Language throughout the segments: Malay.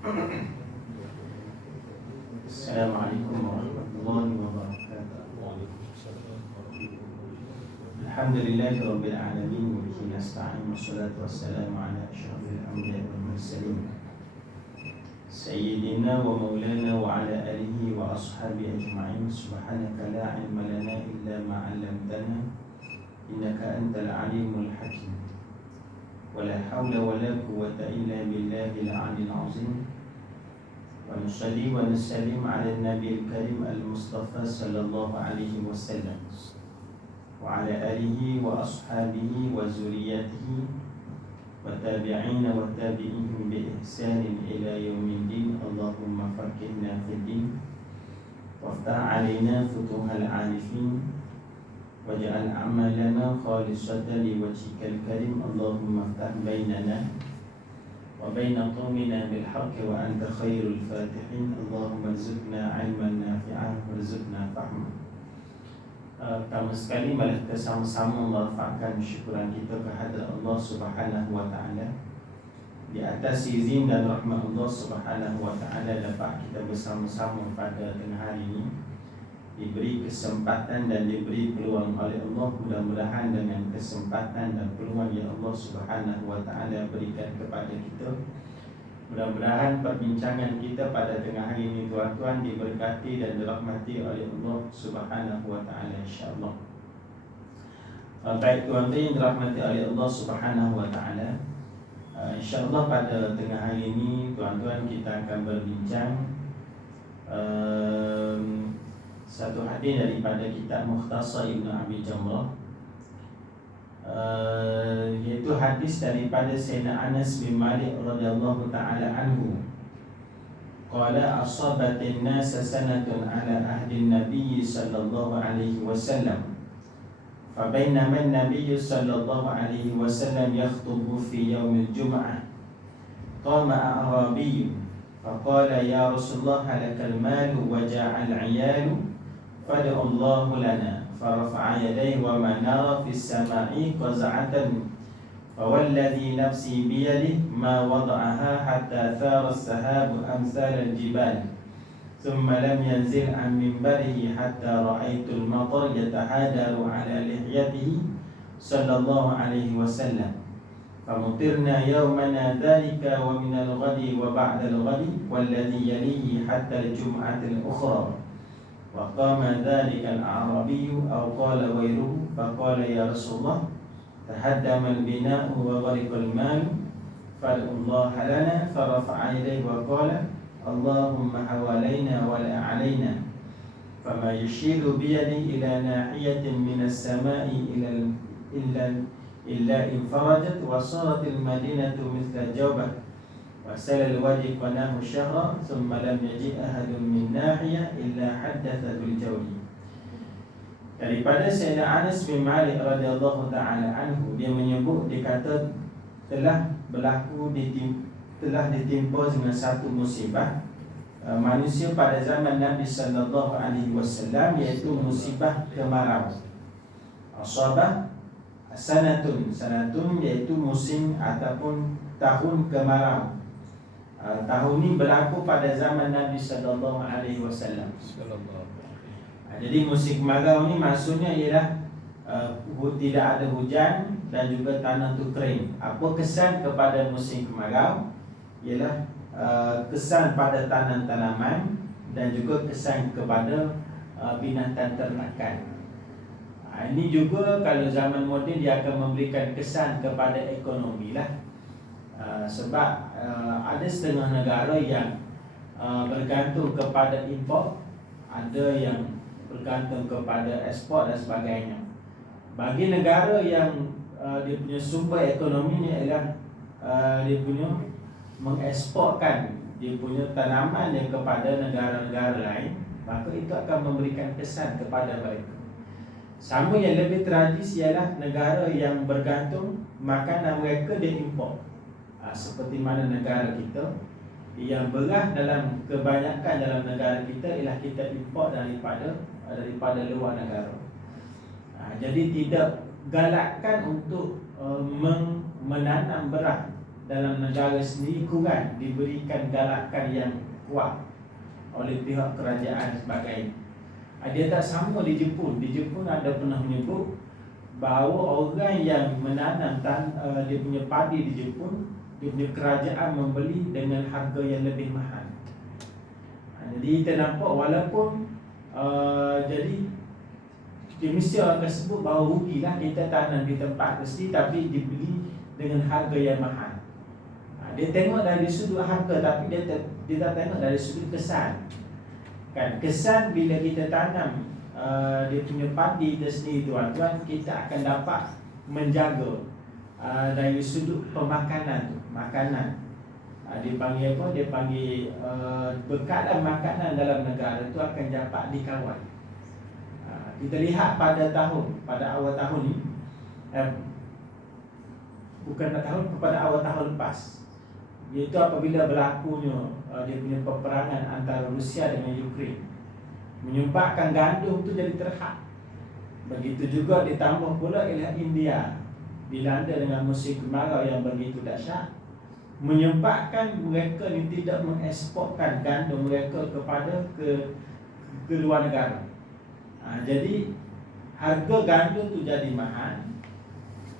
Assalamualaikum warahmatullahi wabarakatuh. Alhamdulillahi rabbil alamin wa bihi nasta'in wassalatu wassalamu ala asyrafil anbiya'i wal mursalin sayyidina wa maulana wa ala alihi wa ashabihi ajma'in. Subhanaka la ilma lana illa ma 'allamtana innaka antal alimul hakim. Wala hawla wala quwwata illa billahil 'aliyyil 'azim. Wa nusalli wa nusallim 'ala an-nabiyil karim al-mustafa sallallahu alaihi wasallam wa 'ala alihi wa ashabihi wa zurriyyatihi wa tabi'ina wa tabi'ihim bi ihsanin ila yaumiddin. Allahumma faqihna fid din waftah 'alaina futuhal 'arifin waj'al amalana khalisatan liwajhikal karim. Allahumma ftah bainana wa baina qaumina bil haqqi wa anta khairul fatihin. Allahumma rizqna 'ilman nafi'an warzuqna fahma. Pertama sekali mari kita sama-sama melafazkan syukuran kita kehadrat Allah Subhanahu wa taala. Di atas izin dan rahmat Allah Subhanahu wa taala dapat kita bersama-sama pada tengah hari ini, diberi kesempatan dan diberi peluang oleh Allah. Mudah-mudahan dengan kesempatan dan peluang yang Allah Subhanahu wa taala berikan kepada kita, mudah-mudahan perbincangan kita pada tengah hari ini tuan-tuan diberkati dan dirahmati oleh Allah Subhanahu wa taala insya-Allah. Baik tuan-tuan yang dirahmati oleh Allah Subhanahu wa taala, insya-Allah pada tengah hari ini tuan-tuan kita akan berbincang satu hadis daripada kitab Mukhtasar Ibn Abi Jamrah, yaitu hadis daripada Sayyidina Anas bin Malik radhiyallahu taala anhu. Qala asabatin nas sanatun ala ahdi Nabi sallallahu alaihi wasallam. Fa bainama an-nabiy sallallahu alaihi wasallam yakhutubu fi yaumil jum'ah, qama a'rabiy faqala ya Rasulullah halakal malu wa ja'al 'iyalu fad'u Allah lana. فرفع يديه وما نرى في السماء قزعة فوالذي نفسي بيده ما وضعها حتى ثار السحاب أمثال الجبال ثم لم ينزل عن منبره حتى رأيت المطر يتحادر على لحيته صلى الله عليه وسلم فمطرنا يومنا ذلك ومن الغد وبعد الغد والذي يليه حتى الجمعة الأخرى. وقام ذلك الأعرابي أو قال غيره فقال يا رسول الله تهدم البناء وغرق المال فادعوا الله لنا. فرفع يديه وقال اللهم حوالينا ولا علينا. فما يشير بيده إلى ناحية من السماء إلا انفرجت وصارت المدينة مثل جوبة وسال الوادي قناه شهرا ثم لم يجئ أحد من ناحية إلا حدث بالجود. Daripada Sayyidina Anas bin Malik radhiyallahu taala anhu, dia menyebut, dia kata telah ditimpa dengan satu musibah manusia pada zaman Nabi sallallahu alaihi wasallam, iaitu musibah kemarau. Asabah sanatun iaitu musim ataupun tahun kemarau. Tahun ini berlaku pada zaman Nabi sallallahu alaihi wasallam. Jadi musim kemarau ni maksudnya ialah tidak ada hujan dan juga tanah tu kering. Apa kesan kepada musim kemarau? Ialah kesan pada tanaman dan juga kesan kepada binatang ternakan. Ini juga kalau zaman moden dia akan memberikan kesan kepada ekonomi lah. Sebab ada setengah negara yang bergantung kepada import, ada yang bergantung kepada ekspor dan sebagainya. Bagi negara yang dia punya sumber ekonominya ialah dia punya mengeksporkan dia punya tanaman yang kepada negara-negara lain, maka itu akan memberikan kesan kepada mereka. Sama yang lebih tragis ialah negara yang bergantung makanan mereka dia import. Seperti mana negara kita, yang beras dalam kebanyakan dalam negara kita ialah kita import daripada luar negara. Jadi tidak galakkan untuk menanam beras dalam negara sendiri kurang diberikan galakan yang kuat oleh pihak kerajaan dan sebagainya. Dia tak sama di Jepun. Di Jepun ada pernah menyebut bahawa orang yang menanam dia punya padi di Jepun, dia punya kerajaan membeli dengan harga yang lebih mahal. Jadi kita nampak walaupun jadi di Malaysia orang akan sebut bahawa rugilah kita tanam di tempat mesti tapi dibeli dengan harga yang mahal. Dia tengok dari sudut harga tapi dia tak tengok dari sudut kesan. Kan kesan bila kita tanam dia punya padi tersendiri tuan-tuan, kita akan dapat menjaga dari sudut pemakanan tu, makanan. Dia panggil apa? Dia panggil bekalan makanan dalam negara itu akan dapat dikawal. Kita lihat pada awal tahun ni, pada awal tahun lepas, iaitu apabila berlakunya dia punya peperangan antara Rusia dengan Ukraine, menyebabkan gandum tu jadi terhad. Begitu juga ditambah pula ialah India dilanda dengan musim kemarau yang begitu dahsyat, menyebabkan mereka ni tidak mengeksporkan gandum mereka ke luar negara. Jadi harga gandum tu jadi mahal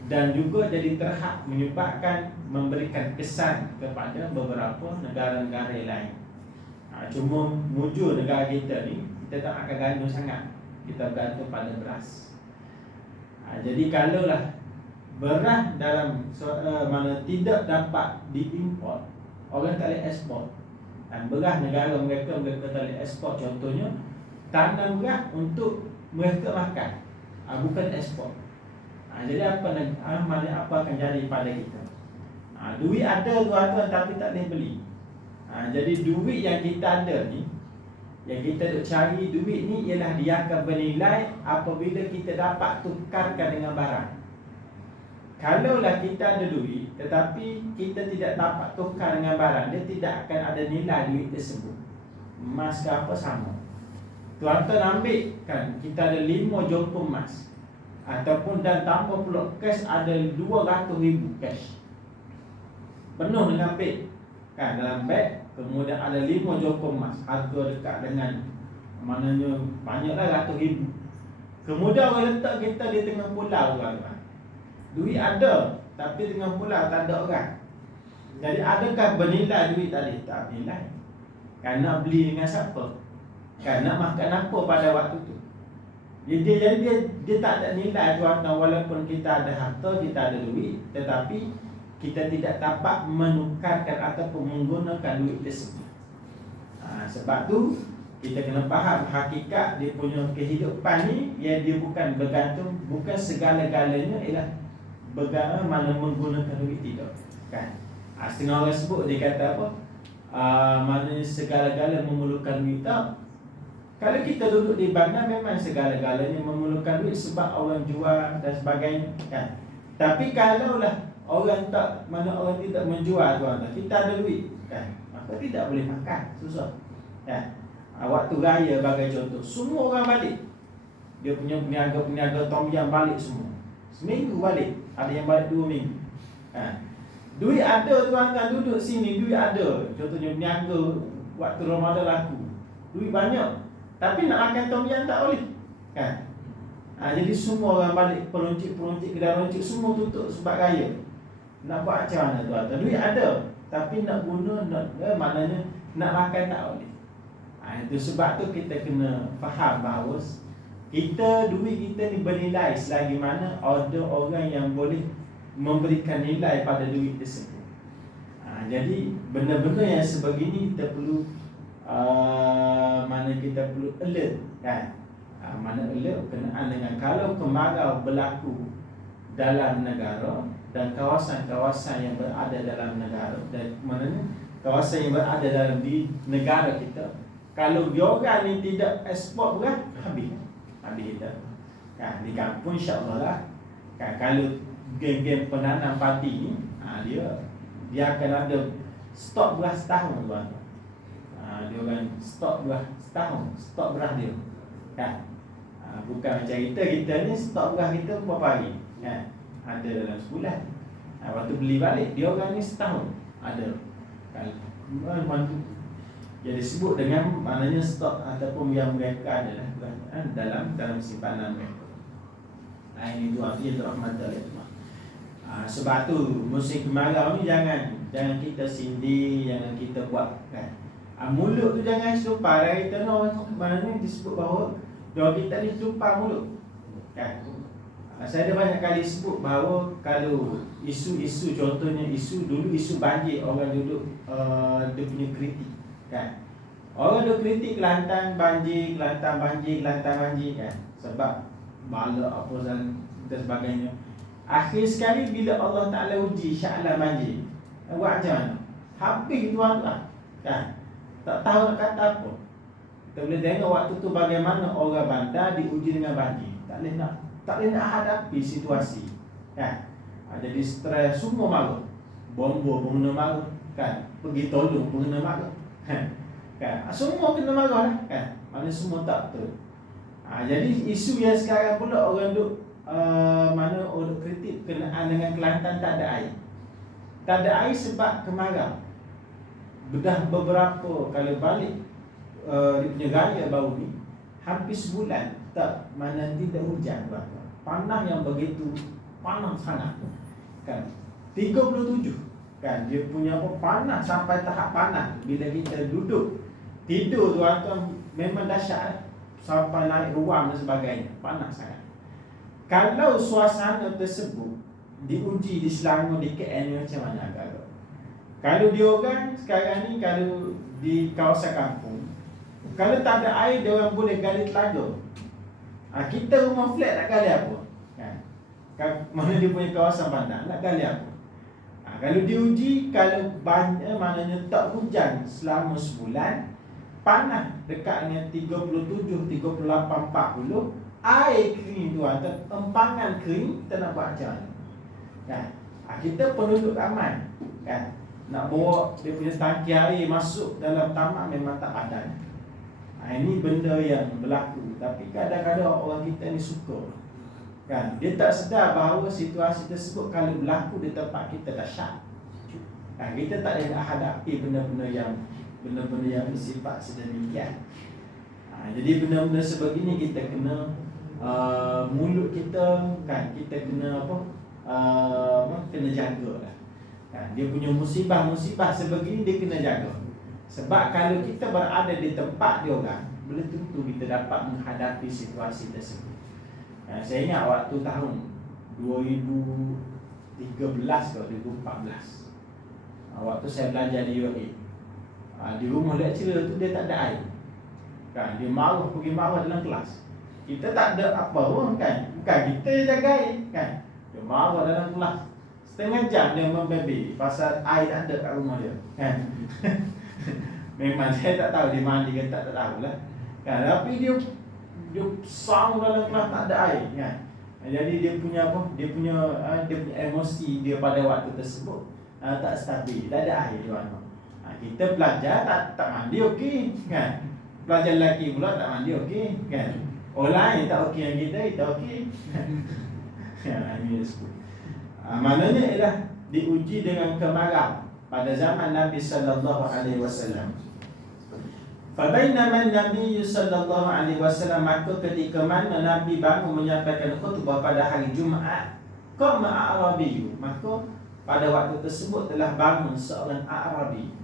dan juga jadi terhad, menyebabkan memberikan kesan kepada beberapa negara-negara lain. Cuma mujur negara kita ni, kita tak makan gandum sangat, kita bergantung pada beras. Jadi kalaulah beras dalam mana tidak dapat diimport, orang tak boleh ekspor. Dan beras negara mereka tak boleh ekspor. Contohnya tanam beras untuk mereka makan, bukan ekspor. Jadi apa akan jadi pada kita? Duit ada tuan-tuan tapi tak boleh beli. Jadi duit yang kita ada ni, yang kita duk cari duit ni, ialah dia akan bernilai apabila kita dapat tukarkan dengan barang. Kalaulah kita ada duit tetapi kita tidak dapat tukar dengan barang, dia tidak akan ada nilai duit tersebut. Emas ke apa sama. Tuan-tuan ambil kan, kita ada 5 jongkong emas, ataupun dan tambah pula cash ada 200,000 cash, penuh dengan beg kan, dalam beg. Kemudian ada 5 jongkong emas, harga dekat dengan maknanya banyaklah ratus ribu. Kemudian orang letak kita di tengah pulau tuan-tuan. Duit ada tapi tengah pulau tak ada orang. Jadi adakah bernilai duit tadi? Tak bernilai. Kan nak beli dengan siapa? Kan nak makan apa pada waktu tu? Jadi dia tak ada nilai tuan-tuan. Walaupun kita ada harta, kita ada duit, tetapi kita tidak dapat menukarkan ataupun menggunakan duit tersebut. Sebab tu kita kena faham hakikat dia punya kehidupan ni, dia bukan bergantung, bukan segala-galanya ialah bagaimana menggunakan duit, tidak kan. Setengah orang sebut, dia kata apa, maknanya segala-gala memerlukan duit. Tak. Kalau kita duduk di bandar, memang segala-galanya memerlukan duit sebab orang jual dan sebagainya kan. Tapi kalaulah orang tidak menjual tuan-tuan, kita ada duit kan, maka tidak boleh makan, susah kan. Waktu raya bagai contoh, semua orang balik, dia punya peniaga tom yam balik semua, seminggu balik, ada yang balik 2 minggu kan. Duit ada tuan-tuan, duduk sini duit ada. Contohnya peniaga waktu Ramadan laku, duit banyak, tapi nak makan tom yam tak boleh kan. Jadi semua orang balik, peruncit-peruncit, kedai runcit semua tutup sebab raya. Nak buat macam mana tuan-tuan? Duit ada tapi nak guna, maknanya nak makan tak boleh. Itu sebab tu kita kena faham bahawa duit kita ni bernilai selagi mana ada orang yang boleh memberikan nilai pada duit tersebut. Jadi benda-benda yang sebegini kita perlu kita perlu alert kan. Mana alert berkenaan dengan kalau kemarau berlaku dalam negara dan kawasan-kawasan yang berada dalam negara, dan maknanya kawasan yang berada dalam di negara kita, kalau diorang ni tidak ekspor beras, habis kita kan. Di kampung insya-Allah lah kan, kalau geng-geng penanam padi ni, dia akan ada stok beras setahun tuan. Dia orang stok beras setahun, stok beras dia kan. Bukan macam kita ni stok beras kita berapa hari kan, ada dalam sebulan. Waktu beli balik, dia orang ni setahun ada. Jadi disebut dengan maknanya stok ataupun yang mereka ada dalam simpanan mereka. Ini dua arti yang dirahmati oleh Allah. Sebab tu musim kemarau ni jangan kita sindir, jangan kita buat kan. Mulut tu jangan selupa. Dari kita maknanya disebut bahawa doa kita ni selupa mulut kan. Saya ada banyak kali sebut bahawa kalau isu-isu, contohnya dulu isu banjir, orang duduk dia punya kritik kan. Orang duduk kritik Kelantan banjir kan. Sebab bala apa dan sebagainya. Akhir sekali bila Allah Ta'ala uji sya'ala banjir, buat macam mana? Habis tuan lah kan. Tak tahu nak kata apa. Kita boleh tengok waktu tu bagaimana orang bandar diuji dengan banjir. Tak boleh nak hadapi situasi kan. Jadi stres, semua marah. Bombo pun kena marah kan. Pergi tolong pun kena marah kan. Semua kena marah lah kan. Mana semua tak betul. Jadi isu yang sekarang pula orang duk mana orang kritik kenaan dengan Kelantan tak ada air. Tak ada air sebab kemarau. Dah beberapa kali balik dia punya raya baru ni, hampir sebulan tak mana tidak hujan. Panas yang begitu panas sangat kan. 37 kan dia punya apa, panas sampai tahap panas. Bila kita duduk tidur tuan-tuan memang dahsyat sampai naik ruam dan sebagainya, panas sangat. Kalau suasana tersebut diuji di Selangor, di KL ni macam mana agak? Kalau diorang sekarang ni, kalau di kawasan kampung, kalau tak ada air, diorang boleh gali telaga. Kita rumah flat nak gali apa? Mana dia punya kawasan bandar, nak gali apa? Kalau diuji, kalau banyak, maknanya tak hujan selama sebulan, panas dekat dengan 37, 38, 40, air kering tu atau empangan kering, kita nak buat macam mana kan? Kita penduduk ramai kan, nak bawa dia punya tangki air masuk dalam tamak memang tak padan. Ini benda yang berlaku. Tapi kadang-kadang orang kita ni suka kan, dia tak sedar bahawa situasi tersebut kalau berlaku di tempat kita dahsyat kan. Kita tak boleh nak hadapi benda-benda yang bersifat sedemikian. Jadi benda-benda sebegini kita kena mulut kita kan, kita kena kena jaga lah kan. Dia punya musibah sebegini dia kena jaga. Sebab kalau kita berada di tempat dia orang, belum tentu kita dapat menghadapi situasi tersebut. Saya ingat waktu tahun 2013 atau 2014, waktu saya belajar di UAE, di rumah lecturer tu dia tak ada air kan. Dia pergi marah dalam kelas. Kita tak ada apa pun kan, bukan kita yang jaga air kan. Dia marah dalam kelas setengah jam dia membebel pasal air tak ada kat rumah dia kan. Memang saya tak tahu dia mandi ke tak tahu lah kan. Tapi dia sang dalam kelas tak ada air kan. Jadi dia punya emosi dia pada waktu tersebut tak stabil, tak ada air dia. Kita belajar tak mandi okey kan. Pelajar lelaki pula tak mandi okey kan. Orang lain tak okey yang kita okey. Ini disebut. Maknanya ialah diuji dengan kemarau pada zaman Nabi sallallahu alaihi wasallam. Fabainama Nabi sallallahu alaihi wasallam, maka ketika mana Nabi bangun menyampaikan khutbah pada hari Jumaat, qama A'rabiyyu, maka pada waktu tersebut telah bangun seorang A'rabi.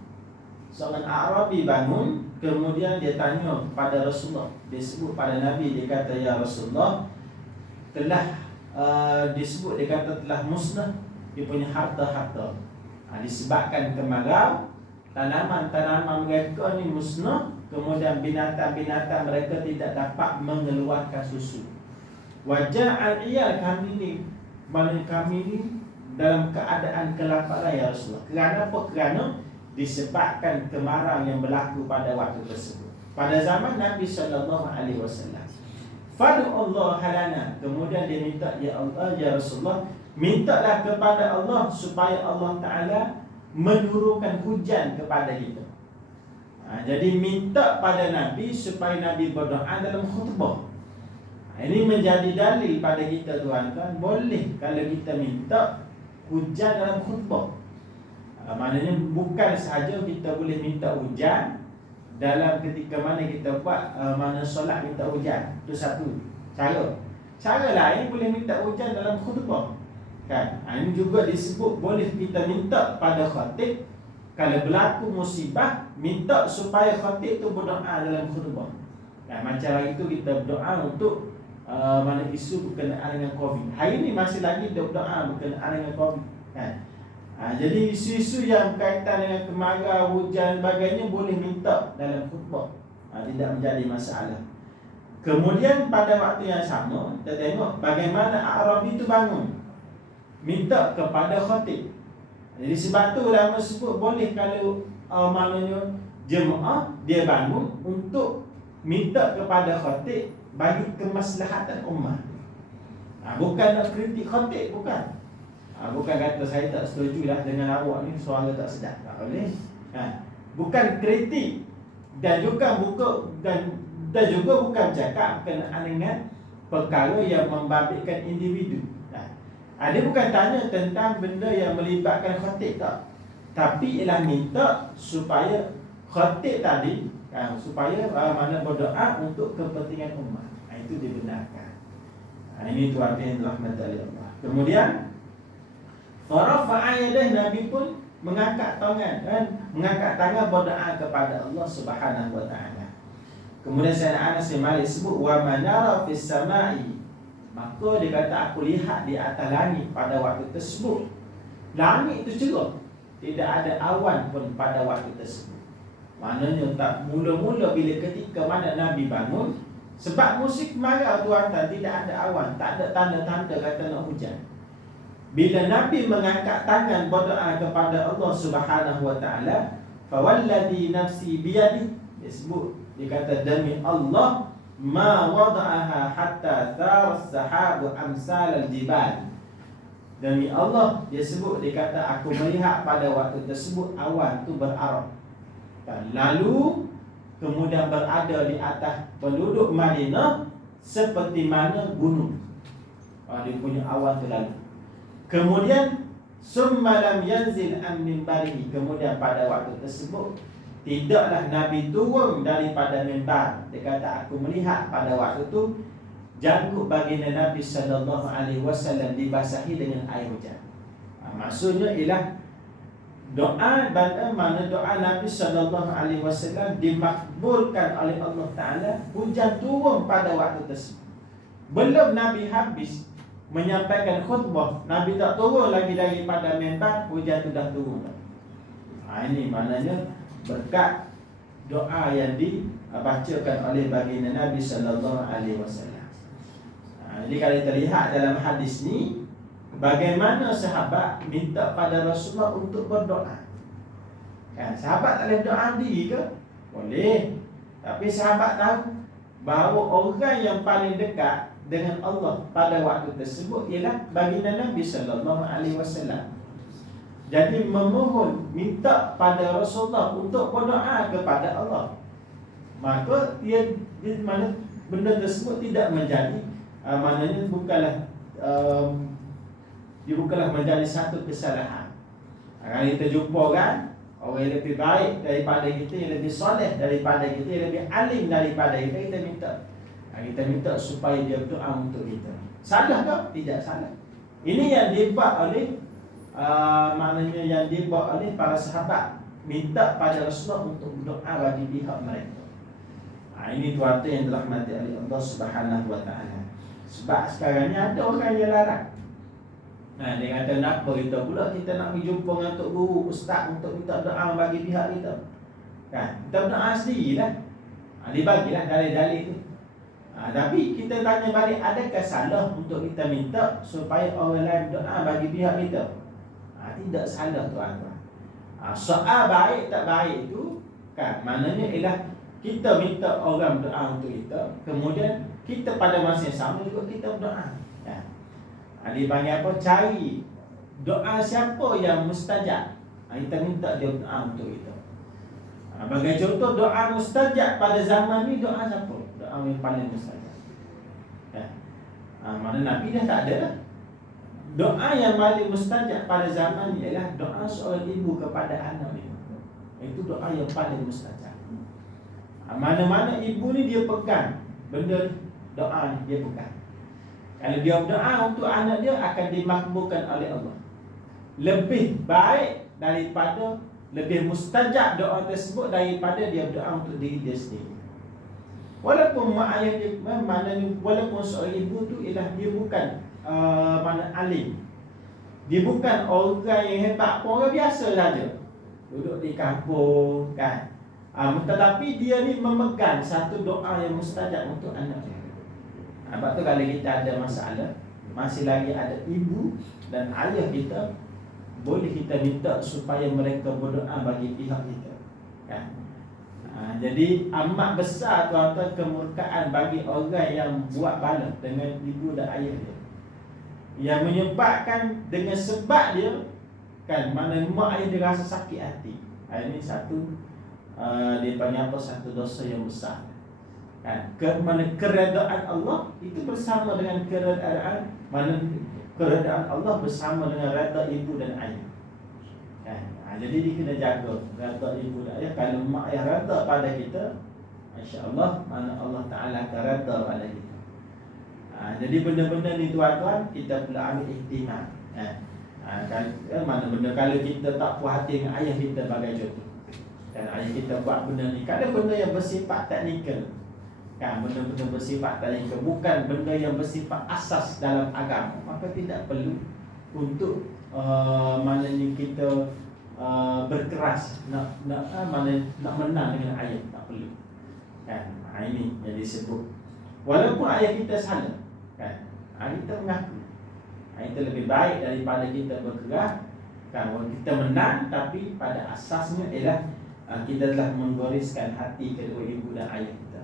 Seorang A'rabi bangun, kemudian dia tanya kepada Rasulullah. Dia sebut pada Nabi, dia kata, ya Rasulullah, telah disebut, dia kata telah musnah dia punya harta-harta. Disebabkan kemarau, tanaman-tanaman mereka ni musnah, kemudian binatang-binatang mereka tidak dapat mengeluarkan susu. Wajah al-iyal, kami ni dalam keadaan kelaparan ya Rasulullah. Kerana apa? Kerana disebabkan kemarau yang berlaku pada waktu tersebut pada zaman Nabi sallallahu alaihi wasallam. Fadu Allah halana, kemudian dia minta, ya Allah, ya Rasulullah, mintalah kepada Allah supaya Allah Ta'ala menurunkan hujan kepada kita. Jadi minta pada Nabi supaya Nabi berdoa dalam khutbah. Ini menjadi dalil pada kita tuan-tuan, boleh kalau kita minta hujan dalam khutbah. Maknanya bukan sahaja kita boleh minta hujan dalam ketika mana kita buat mana solat minta hujan. Itu satu cara. Cara lain boleh minta hujan dalam khutbah. Kan? Ini juga disebut boleh kita minta pada khatib. Kalau berlaku musibah, minta supaya khatib itu berdoa dalam khutbah. Macam hari itu kita berdoa untuk mana isu berkenaan dengan COVID. Hari ini masih lagi kita berdoa berkenaan dengan COVID. Kan? Jadi isu-isu yang berkaitan dengan kemarau, hujan, sebagainya boleh minta dalam khutbah. Tidak menjadi masalah. Kemudian pada waktu yang sama, kita tengok bagaimana Arabi itu bangun, minta kepada khatib. Jadi sebab tu ulama sebut boleh kalau maknanya jemaah dia bangun untuk minta kepada khatib bagi kemaslahatan ummah. Bukan nak kritik khatib, bukan. Bukan kata saya tak setuju lah dengan awak ni, suara tak sedap. Tak boleh. Bukan kritik dan juga bukan bercakap berkenaan dengan perkara yang membabitkan individu. Dia bukan tanya tentang benda yang melibatkan khatib, tak. Tapi ialah minta supaya khatib tadi supaya mana berdoa untuk kepentingan umat. Itu dibenarkan. Ini tuan yang dirahmati Allah. Kemudian farafa'a yadayhi, Nabi pun mengangkat tangan berdoa kepada Allah Subhanahu wa taala. Kemudian Sayyidina Anas bin Malik sebut wa manara fis sama'i, maka dia kata aku lihat di atas langit pada waktu tersebut. Langit itu cerah, tidak ada awan pun pada waktu tersebut. Maknanya tak mula-mula bila ketika mana Nabi bangun, sebab musim kemarau tuan-tuan tidak ada awan, tak ada tanda-tanda kata nak hujan. Bila Nabi mengangkat tangan berdoa kepada Allah Subhanahu wa taala, fa walladhi nafsi biyadi, dia sebut, dia kata demi Allah, ma wada'aha hatta thar as-sahabu amsal al-jibal. Demi Allah, dia sebut, dia kata aku melihat pada waktu tersebut awan tu berarah. Dan lalu kemudian berada di atas penduduk Madinah seperti mana gunung. Dia punya awan tu lalu. Kemudian summa lam yanzil an minbarihi, kemudian pada waktu tersebut tidaklah Nabi turun daripada mimbar. Dia kata aku melihat pada waktu itu janggut baginda Nabi sallallahu alaihi wasallam dibasahi dengan air hujan. Maksudnya ialah doa mana doa Nabi sallallahu alaihi wasallam dimakbulkan oleh Allah Taala, hujan turun pada waktu tersebut. Belum Nabi habis menyampaikan khutbah, Nabi tak turun lagi daripada mimbar, hujan sudah turun. Ini maknanya berkat doa yang dibacakan oleh baginda Nabi sallallahu alaihi wasallam. Jadi kalau kita lihat dalam hadis ni, bagaimana sahabat minta pada Rasulullah untuk berdoa. Sahabat tak boleh doa sendiri ke? Boleh. Tapi sahabat tahu bahawa orang yang paling dekat dengan Allah pada waktu tersebut ialah baginda Nabi sallallahu alaihi wasallam. Jadi memohon, minta pada Rasulullah untuk berdoa kepada Allah, maka dia mana benda tersebut tidak menjadi maknanya bukanlah menjadi satu kesalahan. Kalau kita jumpa kan orang yang lebih baik daripada kita, yang lebih soleh daripada kita, yang lebih alim daripada kita, kita minta supaya dia berdoa untuk kita. Salah ke? Tidak salah. Ini yang dibuat oleh maknanya yang dibuat oleh para sahabat, minta pada Rasulullah untuk berdoa bagi pihak mereka. Ini tuan yang dirahmati oleh Allah Subhanahu wa taala. Sebab sekarang ni ada orang yang larang. Dia kata nak apa kita pula kita nak pergi jumpa dengan tok guru, ustaz untuk minta doa bagi pihak kita. Kita berdoa sendirilah. Dia bagilah dalil-dalil tu. Tapi kita tanya balik, adakah salah untuk kita minta supaya orang lain berdoa bagi pihak kita? Tidak salah tuan-tuan. Soal baik tak baik itu maknanya ialah kita minta orang berdoa untuk kita, kemudian kita pada masa yang sama juga kita berdoa. Dia panggil apa? Cari doa siapa yang mustajab. Kita minta dia berdoa untuk kita. Bagi contoh doa mustajab pada zaman ni, doa siapa? Doa yang paling mustajab. Mana Nabi dah tak ada dah. Doa yang paling mustajab pada zaman ni ialah doa seorang ibu kepada anak dia. Itu doa yang paling mustajab. Mana-mana ibu ni dia pegang benda ni, doa ni dia pegang. Kalau dia berdoa untuk anak dia, akan dimakbulkan oleh Allah. Lebih baik daripada, lebih mustajab doa tersebut daripada dia berdoa untuk diri dia sendiri. Walaupun mak ayah dia, walaupun seorang ibu tu ialah dia bukan alim, dia bukan orang yang hebat, orang biasa saja, duduk di kampung kan, tetapi dia ni memegang satu doa yang mustajab untuk anak dia. Sebab tu kalau kita ada masalah, masih lagi ada ibu dan ayah kita, boleh kita minta supaya mereka berdoa bagi pihak kita kan? Jadi amat besar tuan-tuan kemurkaan bagi orang yang buat bala dengan ibu dan ayah dia, yang menyebabkan dengan sebab dia kan, mana mak ayah dia rasa sakit hati. Ini satu dia panggil apa, satu dosa yang besar kan? Mana keredaan Allah itu bersama dengan keredaan, mana keredaan Allah bersama dengan redha ibu dan ayah kan? Jadi dia kena jaga redha ibu dan ayah. Kalau mak ayah redha pada kita, insya-Allah mana Allah Ta'ala akan redha pada kita. Jadi benda-benda ni tuan-tuan, kita perlu ambil ihtimam mana benda kalau kita tak puas hati dengan ayah kita bagai contoh, dan ayah kita buat benda ni, kadang benda yang bersifat teknikal kan, benda-benda bersifat teknikal, bukan benda yang bersifat asas dalam agama, maka tidak perlu untuk maknanya kita berkeras nak menang dengan ayah, tak perlu kan. Ini yang disebut walaupun ayah kita salah kan, kita mengaku, itu lebih baik daripada kita berkeras kan. Kita menang, tapi pada asasnya ialah kita telah menggoriskan hati kedua ibu dan ayah kita.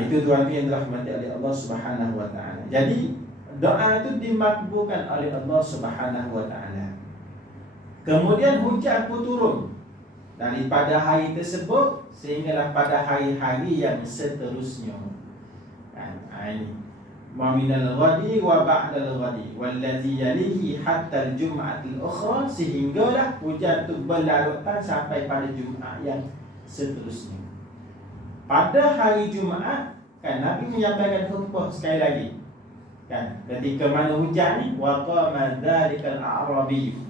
Itu tuan-tuan yang dirahmati oleh Allah Subhanahu wa taala. Jadi doa itu dimakbulkan oleh Allah Subhanahu wa taala. Kemudian hujan pun turun daripada hari tersebut sehinggalah pada hari-hari yang seterusnya. Ini wa minal ghadi wa ba'dal ghadi wallazi yalihi hatta al-jum'atil ukhra, sehinggalah hujan itu berlarutan sampai pada Jumaat yang seterusnya. Pada hari Jumaat kan, Nabi menyampaikan khutbah sekali lagi kan, ketika mana hujan ni, wa qama dzalikal a'rabi,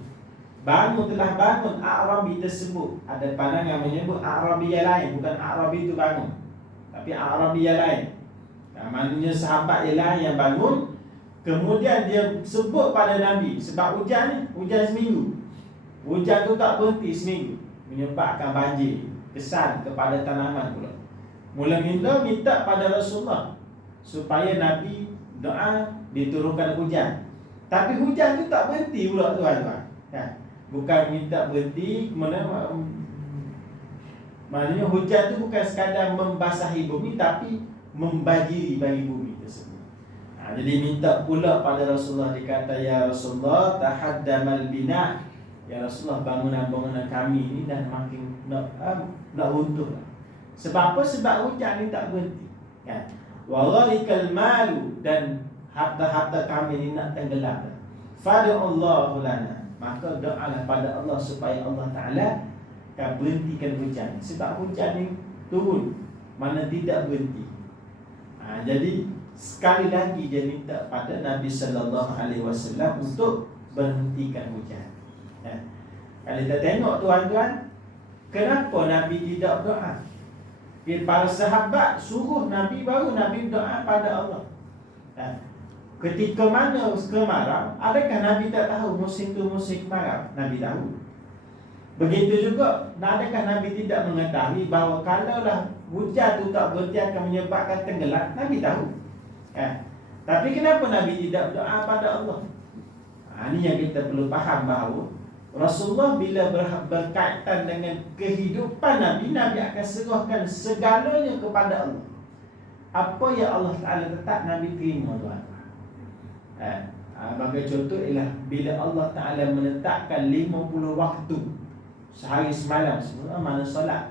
telah bangun A'rabi tersebut. Ada pandangan menyebut A'rabi yang lain, bukan A'rabi itu bangun, tapi A'rabi yang lain. Maknanya sahabat yang lain yang bangun. Kemudian dia sebut pada Nabi, sebab hujan ni, hujan seminggu, hujan tu tak berhenti seminggu, menyebabkan banjir, kesan kepada tanaman pula. Mula minta pada Rasulullah supaya Nabi doa diturunkan hujan. Tapi hujan tu tak berhenti pula tuan-tuan kan? Bukan minta berhenti, maknanya hujan tu bukan sekadar membasahi bumi, tapi membajiri bagi bumi tersebut. Jadi minta pula pada Rasulullah, dikata, ya Rasulullah tahaddamal bina, ya Rasulullah bangunan-bangunan kami ini dah makin nak runtuh. Sebab apa? Sebab hujan ni tak berhenti kan? Wa ghalikal malu, dan harta-harta kami ni nak tenggelam. Fad'allahu lana, maka doalah pada Allah supaya Allah Ta'ala akan berhentikan hujan. Sebab hujan ni turun, mana tidak berhenti. Jadi sekali lagi dia minta pada Nabi Sallallahu Alaihi Wasallam untuk berhentikan hujan. Kalau kita tengok tuan-tuan, kenapa Nabi tidak berdoa? Para sahabat suruh Nabi, baru Nabi berdoa pada Allah. Ketika mana kemarau, adakah Nabi tak tahu musim itu musim kemarau? Nabi tahu. Begitu juga, adakah Nabi tidak mengetahui bahawa kalaulah hujan itu tak berhenti akan menyebabkan tenggelam? Nabi tahu Tapi kenapa Nabi tidak berdoa pada Allah? Ini yang kita perlu faham, bahawa Rasulullah bila berkaitan dengan kehidupan Nabi, Nabi akan serahkan segalanya kepada Allah. Apa yang Allah Ta'ala letak, Nabi terima tuan. Bagi contoh ialah bila Allah Ta'ala menetapkan 50 waktu sehari semalam, semua mana solat.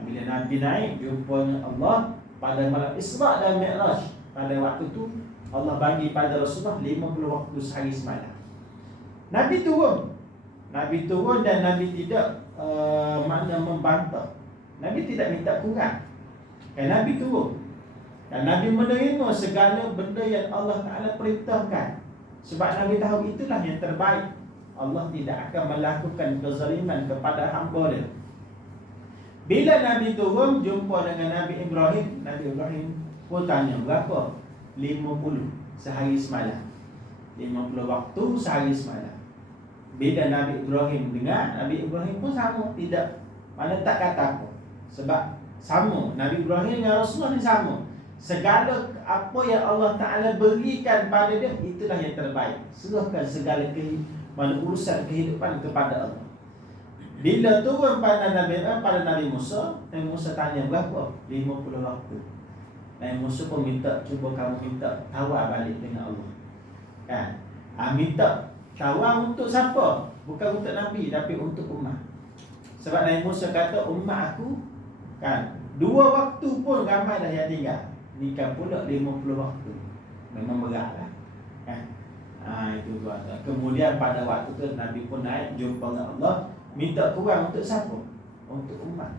Bila Nabi naik jumpa Allah pada malam Isra' dan Mi'raj, pada waktu tu Allah bagi pada Rasulullah 50 waktu sehari semalam. Nabi turun dan Nabi tidak makna membantah. Nabi tidak minta kurang. Nabi turun dan Nabi menerima segala benda yang Allah Ta'ala perintahkan. Sebab Nabi tahu itulah yang terbaik. Allah tidak akan melakukan kezaliman kepada hamba dia. Bila Nabi turun jumpa dengan Nabi Ibrahim, Nabi Ibrahim pun tanya, berapa? 50 sehari semalam. 50 waktu sehari semalam. Bila Nabi Ibrahim dengar, Nabi Ibrahim pun sama, tidak, mana tak kata apa. Sebab sama, Nabi Ibrahim dengan Rasulullah ni sama. Segala apa yang Allah Ta'ala berikan pada dia, itulah yang terbaik. Serahkan segala urusan kehidupan kepada Allah. Bila turun pada Nabi Musa, Nabi Musa tanya, berapa? 50 waktu. Nabi Musa pun minta, cuba kamu minta tawar balik dengan Allah. Kan? Minta tawar untuk siapa? Bukan untuk Nabi, tapi untuk umat. Sebab Nabi Musa kata, umat aku, kan, 2 waktu pun ramai dah yang tinggal. Ni kan pula 50 waktu. Memang berat lah, kan? Itu tuan. Kemudian pada waktu tu Nabi pun naik jumpa dengan Allah, minta kurang untuk siapa? Untuk umat.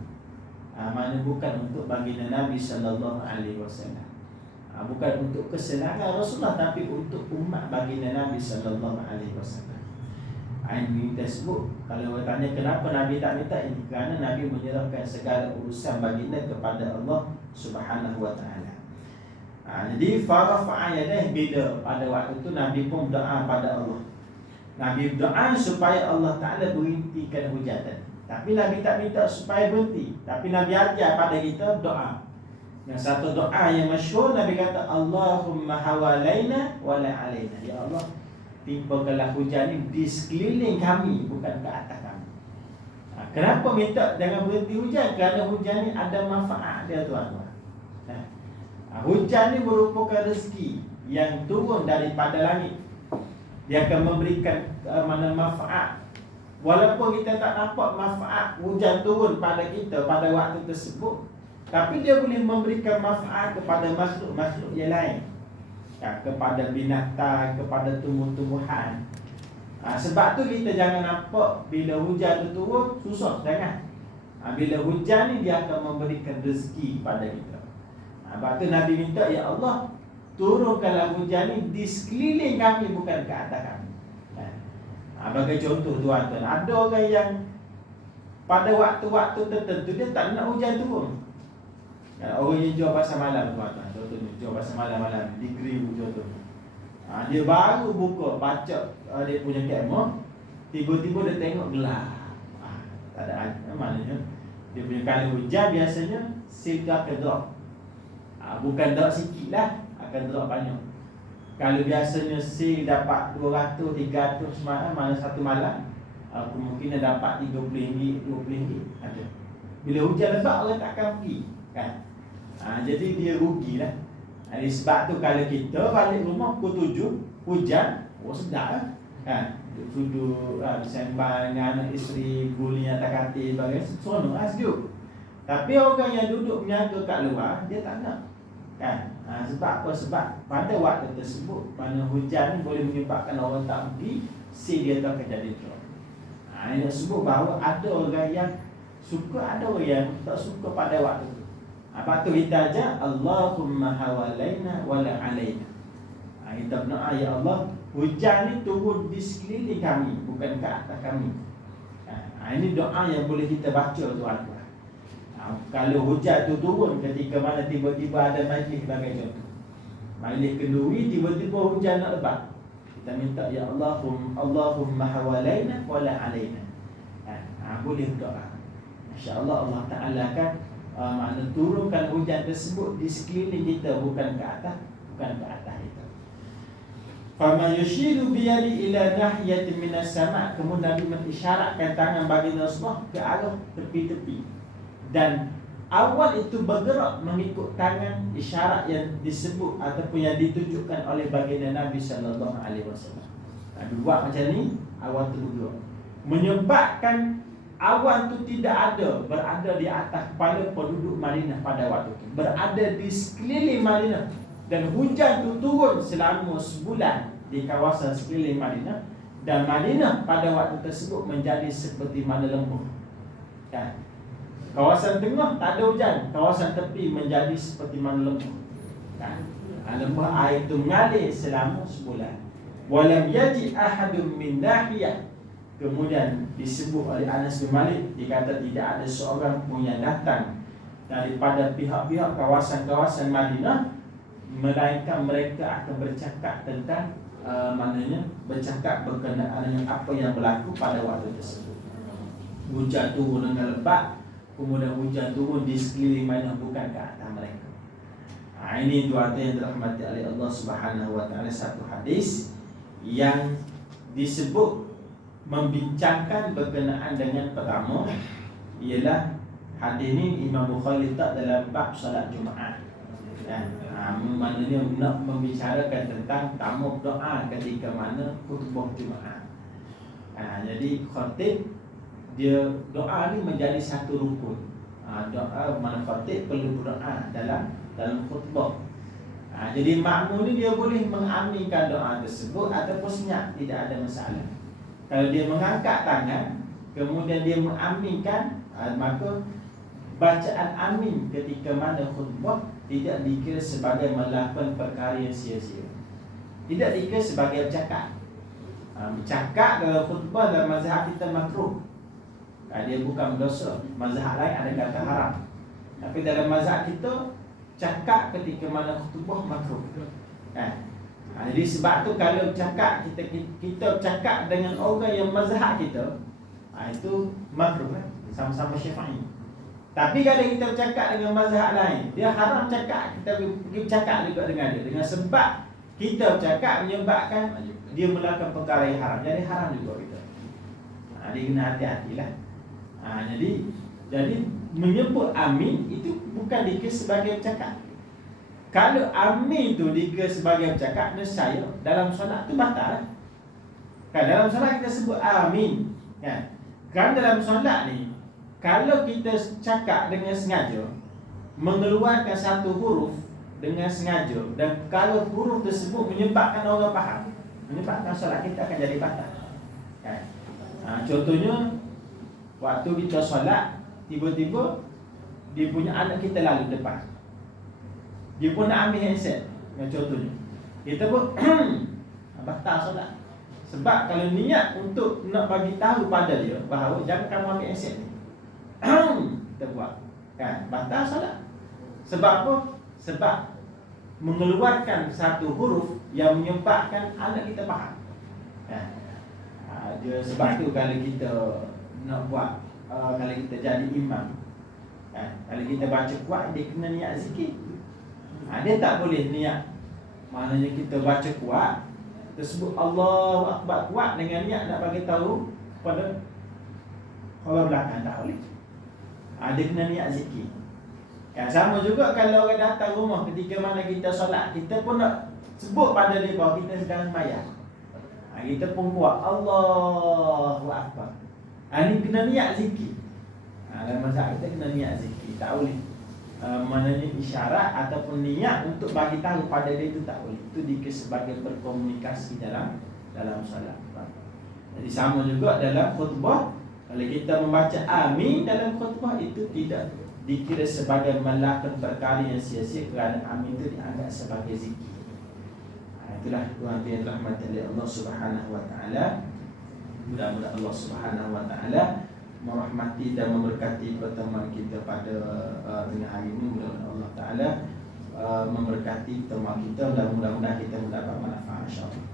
Mana bukan untuk baginda Nabi sallallahu alaihi wasallam. Bukan untuk kesenangan Rasulullah, tapi untuk umat baginda Nabi sallallahu alaihi wasallam. Ini kita sebut, kalau orang tanya kenapa Nabi tak minta ini, kerana Nabi menyerahkan segala urusan baginda kepada Allah Subhanahu wa taala. Jadi farafa'a yadayhi, bila pada waktu itu Nabi pun berdoa pada Allah. Nabi berdoa supaya Allah Ta'ala berhentikan hujan tadi. Tapi Nabi tak minta supaya berhenti, tapi Nabi ajar pada kita doa. Yang satu doa yang masyhur, Nabi kata, Allahumma hawalaina wala alaina. Ya Allah, timpakanlah hujan ini di sekeliling kami, bukan ke atas kami. Kenapa minta jangan berhenti hujan? Kerana hujan ini ada manfaat dia, tuan-tuan. Hujan ini merupakan rezeki yang turun daripada langit. Dia akan memberikan manfaat. Walaupun kita tak nampak manfaat hujan turun pada kita pada waktu tersebut, tapi dia boleh memberikan manfaat kepada makhluk-makhluk yang lain, kepada binatang, kepada tumbuh-tumbuhan. Sebab tu kita jangan nampak bila hujan itu turun susah, jangan. Bila hujan ni dia akan memberikan rezeki kepada kita. Sebab tu Nabi minta, ya Allah, turunkanlah hujan ni di sekeliling kami, bukan ke atas kami. Bagi contoh tuan-tuan, ada orang yang pada waktu-waktu tertentu dia tak nak hujan turun. Orang yang jual pasar malam, tuan-tuan, contohnya jual pasar malam-malam di Grill contoh. Dia baru buka baca dia punya kamera, tiba-tiba dia tengok gelap. Tak ada maknanya dia punya kali hujan biasanya sila akan drop. Bukan drop sikit lah, akan drop banyak. Kalau biasanya sale dapat 200, 300 semalam, mana satu malam, kemungkinan dapat RM30, RM20 ada. Bila hujan lebat, orang tak akan pergi, kan? Jadi dia rugilah. Sebab tu kalau kita balik rumah pukul 7, hujan, sedap lah, kan? Duduk bersembang dengan anak isteri, guling atas katil, sebagainya, seronok lah, sejuk. Tapi orang yang duduk menyaga kat luar, dia tak nak, kan? Sebab apa? Sebab pada waktu tersebut, mana hujan ni boleh menyebabkan orang tak pergi, dia tu akan jadi drop. Ini nak sebut bahawa ada orang yang suka, ada orang yang tak suka pada waktu tu. Lepas tu kita ajar, Allahumma hawalaina wala alaina. Kita berdoa, ya Allah, hujan ni turun di sekeliling kami, bukan ke atas kami. Ini doa yang boleh kita baca, tuan-tuan. Kalau hujan tu turun ketika mana tiba-tiba ada majlis sebagai contoh, majlis kenduri, tiba-tiba hujan nak lebat, kita minta, ya Allahumma hawalaina wala alaina. Boleh doa, insya-Allah Allah Ta'ala akan makna turunkan hujan tersebut di sekeliling kita, bukan ke atas kita. Fama yushiru biyadi ila nahiyatin minas sama'. Kemudian Nabi mengisyaratkan tangan bagi Rasulullah ke arah tepi-tepi. Dan awal itu bergerak mengikut tangan isyarat yang disebut ataupun yang ditunjukkan oleh baginda Nabi sallallahu alaihi wasallam. Nabi buat macam ni, awan tu bergerak, menyebabkan awan tu tidak berada di atas kepala penduduk Madinah pada waktu itu, berada di sekeliling Madinah, Dan hujan itu turun selama sebulan di kawasan sekeliling Madinah. Dan Madinah pada waktu tersebut menjadi seperti mana lembu. Kan? Kawasan tengah tak ada hujan, kawasan tepi menjadi seperti mana lembu. Kan? Lembah air itu mengalir selama sebulan. Walam yaji ahadun min nahiyah. Kemudian disebut oleh Anas bin Malik, dikata tidak ada seorang pun yang datang daripada pihak-pihak kawasan-kawasan Madinah, melainkan mereka akan bercakap tentang maknanya bercakap berkenaan dengan apa yang berlaku pada waktu tersebut. Hujan turun dengan lebat, kemudian hujan turun di sekeliling Madinah, bukan ke atas mereka. Ini dua yang dirahmati oleh Allah Subhanahu wa taala, satu hadis yang disebut membincangkan berkenaan dengan pertama, ialah hadis ini Imam Bukhari letak dalam bab solat Jumaat. Maknanya nak membicarakan tentang tamu doa ketika mana khutbah Jumaat. Jadi khatib dia doa ni menjadi satu rukun. Doa mana khatib perlu berdoa dalam khutbah. Jadi makmum ni dia boleh mengaminkan doa tersebut ataupun senyap, tidak ada masalah. Kalau dia mengangkat tangan kemudian dia mengaminkan, maka bacaan amin ketika mana khutbah tidak dikira sebagai melakukan perkara yang sia-sia. Tidak dikira sebagai bercakap. Bercakap dalam khutbah dalam mazhab kita makruh. Dia bukan berdosa. Mazhab lain ada kata haram. Tapi dalam mazhab kita, cakap ketika mana khutbah makruh. Jadi sebab tu kalau cakap kita cakap dengan orang yang mazhab kita, itu makruh kan? Sama-sama Syafi'i. Tapi kalau kita cakap dengan mazhab lain, dia haram cakap. Kita pergi cakap juga dengan dia, dengan sebab kita cakap menyebabkan dia melakukan perkara yang haram. Jadi haram juga kita. Dia kena hati-hatilah. Jadi menyebut amin itu bukan dikira sebagai bercakap. Kalau amin itu dikira sebagai bercakap, nescaya dalam solat tu batal. Kan dalam solat kita sebut amin, kan? Kan dalam solat ni, kalau kita cakap dengan sengaja, mengeluarkan satu huruf dengan sengaja, dan kalau huruf tersebut menyebabkan orang faham, menyebabkan solat kita akan jadi batal. Kan? Contohnya, waktu kita solat, tiba-tiba dia punya anak kita lalu depan, dia pun nak ambil handset. Contohnya kita pun batal solat. Sebab kalau niat untuk nak bagi tahu pada dia bahawa jangan kamu ambil handset ni, kita buat, kan, batal solat. Sebab apa? Sebab mengeluarkan satu huruf yang menyebabkan anak kita faham. Sebab tu kalau kita nak buat, kalau kita jadi imam, kalau kita baca kuat, dia kena niat zikir. Dia tak boleh niat, maknanya kita baca kuat, tersebut Allahu Akbar kuat dengan niat nak bagi tahu pada orang belakang, tak boleh. Dia kena niat zikir. Sama juga kalau orang datang rumah ketika mana kita solat, kita pun nak sebut pada dia bahawa kita sedang sembahyang. Kita pun kuat Allahu Akbar. Ini kena niat zikir. Dalam mazhab kita kena niat zikir, tak boleh maknanya isyarat ataupun niat untuk bagi tahu pada dia, itu tak boleh. Itu dikira sebagai berkomunikasi dalam solat. Jadi sama juga dalam khutbah, kalau kita membaca amin dalam khutbah, itu tidak dikira sebagai melakukan perkara yang sia-sia, kerana amin itu dianggap sebagai zikir. Itulah Tuhan yang rahmati oleh Allah Subhanahu wa taala. Mudah-mudahan Allah Subhanahu wa taala merahmati dan memberkati pertemuan kita pada tengah hari ini. Mudah-mudahan Allah taala memberkati pertemuan kita, dan mudah-mudahan kita mendapat manfaat insya-Allah.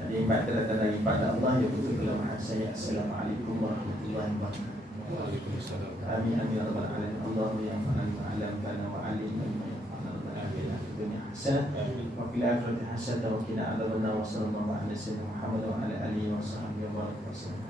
Jadi baik datang daripada Allah, ya betul kelemahan saya. Assalamualaikum warahmatullahi wabarakatuh. Waalaikumsalam. Amin amin ya rabbal alamin. Allahumma ya fa'al ma'alamtana wa alimna wa yafa'al al-akhirah dunya hasanah wa fil akhirati hasanah wa qina adzabannar. Wa sallallahu ala sayyidina Muhammad wa ala alihi wa sahbihi wa barik wa sallam.